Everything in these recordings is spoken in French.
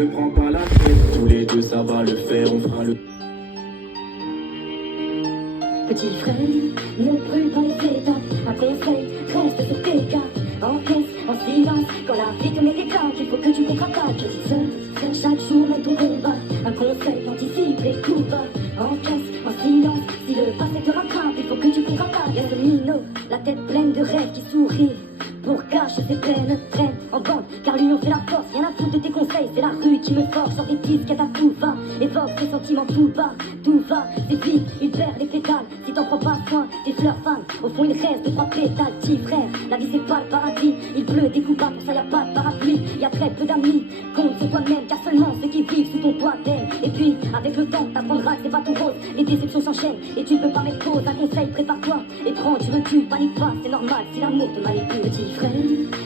te prends pas la tête, tous les deux ça va le faire, on fera le... Petit frère, ne brûle pas les étapes, un conseil, reste sur tes gardes. Encaisse en silence, quand la vie te met des claques, il faut que tu contre-attaques. Seul, chaque jour mène ton combat, un conseil, anticipe les coups bas. Encaisse en silence, si le passé te rattrape, il faut que tu contre-attaques. Y'a ce minot, la tête pleine de rêves qui sourit. Pour cacher ses peines, traîne en bande, car l'union fait la force, rien à foutre de tes conseils, c'est la rue qui me force, sors des disques à tout va, évoque tes sentiments tout bas, tout va, c'est vite, il perd les pétales, si t'en prends pas soin, tes fleurs fanes, au fond il reste de 3 pétales, petit frère, la vie c'est pas le paradis, il pleut des coups bas, pour ça y a pas de parapluie, y a très peu d'amis, compte sur toi-même, car seulement ceux qui vivent sous ton toit t'aiment, et puis, avec le temps, t'apprendras que c'est pas ton rôle, les déceptions s'enchaînent, et tu ne peux pas mettre pause, un conseil, prépare-toi, et prends du recul, panique pas, c'est normal, si l'amour te manipule, petit frère,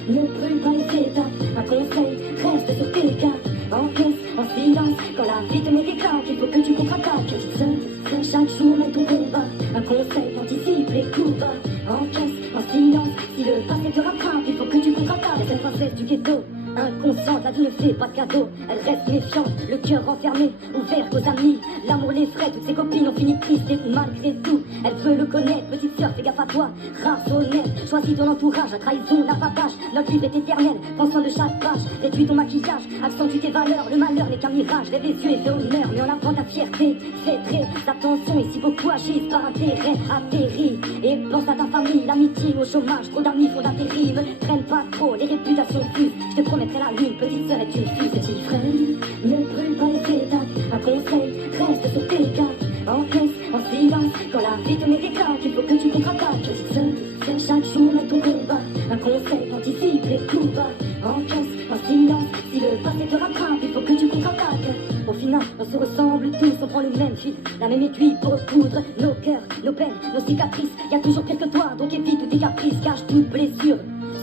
ne brûle pas les étapes, un conseil, reste sur tes gardes, encaisse en silence, quand la vie te met des claques, il faut que tu contre-attaques, seul, chaque jour mène ton combat, un conseil, anticipe les coups bas, encaisse en silence, si le passé te rattrape, il faut que tu contre-attaques, cette princesse du ghetto, inconsciente, la vie ne fait pas de cadeau, elle reste méfiante, le cœur renfermé, ouvert aux amis, l'amour l'effraie, toutes ses copines ont fini tristes et malgré tout, elle veut le connaître, petite sœur, fais gaffe à toi, race honnête, choisis ton entourage, la trahison n'a pas d'âge, notre livre est éternel, prends soin de chaque page, réduis ton maquillage, accentue tes valeurs, le malheur n'est qu'un mirage, lève les yeux et fais honneur, mais en avant ta fierté, fais très attention, et si beaucoup agissent par intérêt, atterris, et pense à ta famille, l'amitié, au chômage, trop d'amis font d'intérim, traîne pas trop, les réputations fusent, je te promets la lune, petite sœur est une fille, petit frère, ne brûle pas les étapes, un conseil, reste sur tes gardes, encaisse en silence, quand la vie te met des claques, il faut que tu contre-attaques, petite sœur, chaque jour mène ton combat, un conseil, anticipe les coups bas, encaisse en silence, si le passé te rattrape, il faut que tu contre-attaques, au final, on se ressemble tous, on prend le même fil, la même aiguille pour recoudre nos cœurs, nos peines, nos cicatrices, y a toujours pire que toi, donc évite tous tes caprices, cache toute blessure.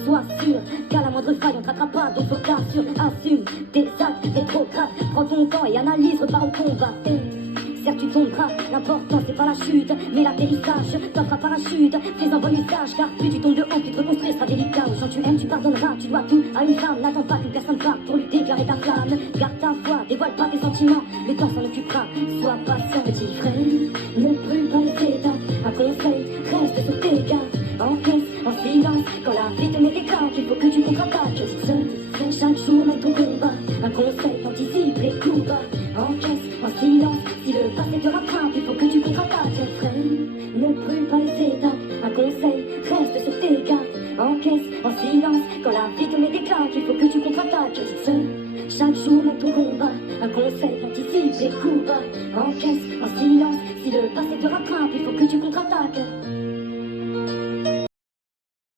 Sois sûr qu'à la moindre faille on te rattrape pas, donc faut que t'assures, assume tes actes rétrogrades, prends ton temps et analyse, repars au combat. Certes tu tomberas, l'important c'est pas la chute, mais l'atterrissage, t'offre un parachute, fais un bon usage, car plus tu tombes de haut, plus te reconstruire sera délicat. Aux gens tu aimes, tu pardonneras, tu dois tout à une femme, n'attends pas qu'une personne parte pour lui déclarer ta flamme, garde ta foi, dévoile pas tes sentiments, le temps s'en occupera, sois patient petit frère, ne brûle pas les étapes, un conseil, reste sur tes gardes, encaisse en silence, quand la vie te met des claques, il faut que tu contre-attaques, seul, chaque jour mène ton combat, un conseil, anticipe les coups bas, encaisse en silence, si le passé te rattrape, il faut que tu contre-attaques, frère, ne brûle pas les étapes, un conseil, reste sur tes gardes, encaisse en silence, quand la vie te met des claques, il faut que tu contre-attaques, seul, chaque jour mène ton combat, un conseil, anticipe les coups bas, encaisse en silence, si le passé te rattrape, il faut que tu contre-attaques.